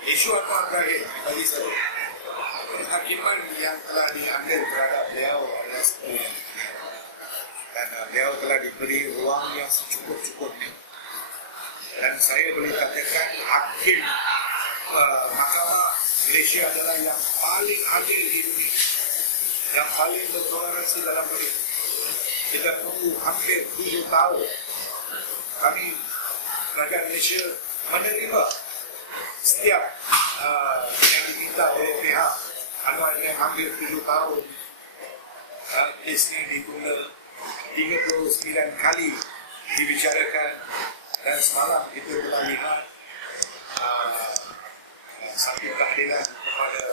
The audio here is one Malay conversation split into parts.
Isu apa terakhir bagi saya? Penghakiman yang telah diambil terhadap beliau adalah satu yang dan beliau telah diberi ruang yang secukup-cukupnya. Dan saya boleh katakan hakim Mahkamah Malaysia adalah yang paling adil di dunia, yang paling bertoleransi dalam beri. Kita tunggu hampir 7 tahun kami kerajaan Malaysia menerima setiap yang diminta oleh pihak Anwar Ibrahim. Hampir 7 tahun kes ini ditunda, 39 kali dibicarakan, dan semalam kita telah lihat satu keadilan kepada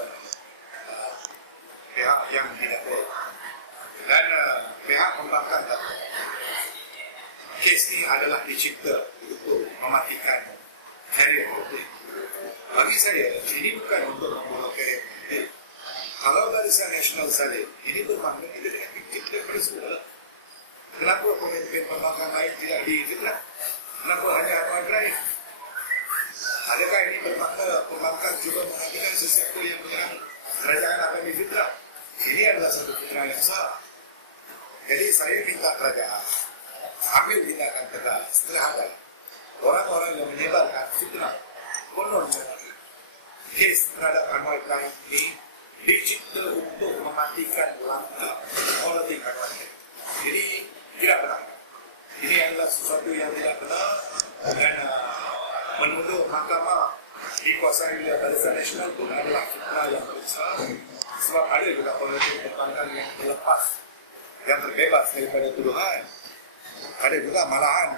pihak yang didakwa, dan pihak membangkang kata kes ini adalah dicipta untuk mematikan karier politik. Bagi saya, ini bukan untuk membunuh karier politik. Kalau Barisan Nasional Salib, ini bermakna kita dengan fikir daripada semula. Kenapa pemimpin pembangkang lain tidak difitnah? Kenapa hanya Anwar Ibrahim? Adakah ini bermakna pembangkang juga mengatakan sesuatu yang menyerang kerajaan akan difitnah? Ini adalah satu fitnah yang salah. Jadi saya minta kerajaan ambil tindakan tegas terhadap orang-orang yang menyebarkan fitnah. Konon kes terhadap Anwar Ibrahim ini dicipta untuk mematikan langkah politik Anwar Ibrahim. Jadi tidak benar. Ini adalah sesuatu yang tidak benar, dan menuduh mahkamah dikuasai oleh Barisan Nasional pun adalah fitnah yang besar. Sebab ada juga politik pembangkang yang terlepas, yang terbebas daripada tuduhan. Ada juga malahan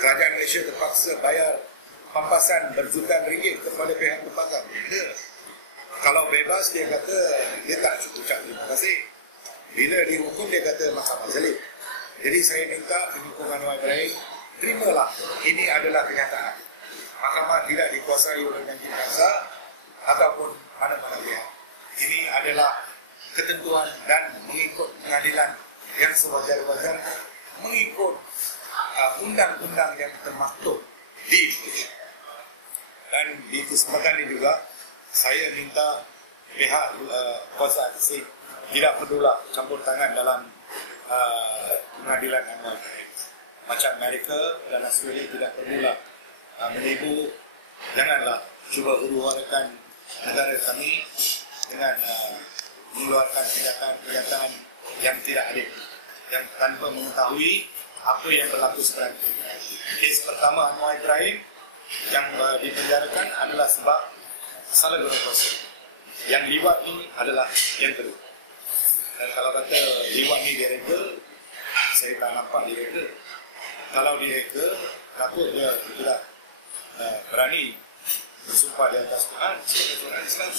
kerajaan Malaysia terpaksa bayar pampasan berjutaan ringgit kepada pihak pembangkang. Kalau bebas, dia kata dia tak cukup ucap terima kasih. Bila dihukum, dia kata mahkamah zalim. Jadi saya minta pendukung Anwar Ibrahim, terimalah ini adalah kenyataan. Mahkamah tidak dikuasai oleh janji kuasa ataupun mana-mana pihak. Ini adalah ketentuan dan mengikut pengadilan yang sewajar-wajarnya, mengikut undang-undang yang termaktub di Malaysia. Dan di kesempatan ini juga saya minta pihak kuasa asing tidak perlulah campur tangan dalam pengadilan Anwar Ibrahim. Macam Amerika dan Australia tidak perlulah menipu. Janganlah cuba huru-harakan negara kami dengan mengeluarkan tindakan-tindakan yang tidak adil, yang tanpa mengetahui apa yang berlaku sekarang. Kes pertama Anwar Ibrahim yang dipenjarakan adalah sebab salah guna kuasa. Yang liwat ni adalah yang kedua. Dan kalau kata liwat ni direka, saya tak nampak direka. Kalau direka, kenapa dia tidak berani bersumpah di atas Quran sebagai orang Islam?